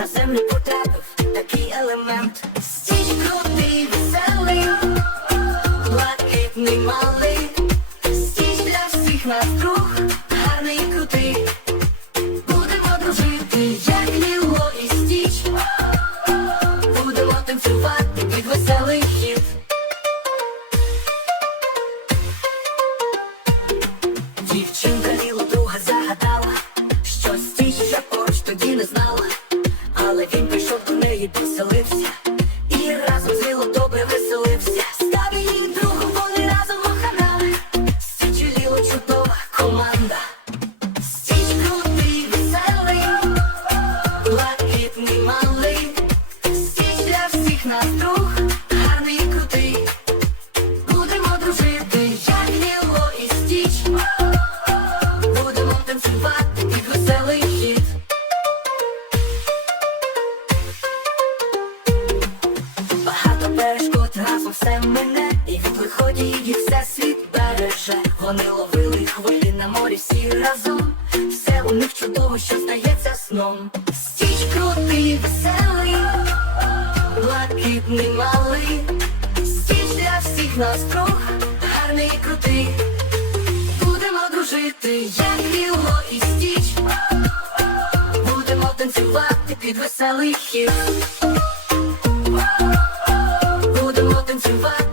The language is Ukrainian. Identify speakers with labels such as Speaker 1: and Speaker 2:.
Speaker 1: на землю потрапив такий елемент. Стій крутий, веселий, блакитний малий, стій для всіх нас. Нас друг, гарний і крутий. Будемо дружити, як Ліло і стіч. Будемо танцювати під веселий хіт. Багато перешкод разом все мене, і від виході їх все світ береже. Вони ловили хвилі на морі всі разом. Все у них чудово, що здається сном. Малий. Стіч для всіх нас круг гарний і крутий. Будемо дружити, як біло, і стіч. Будемо танцювати під веселий хіт. Будемо танцювати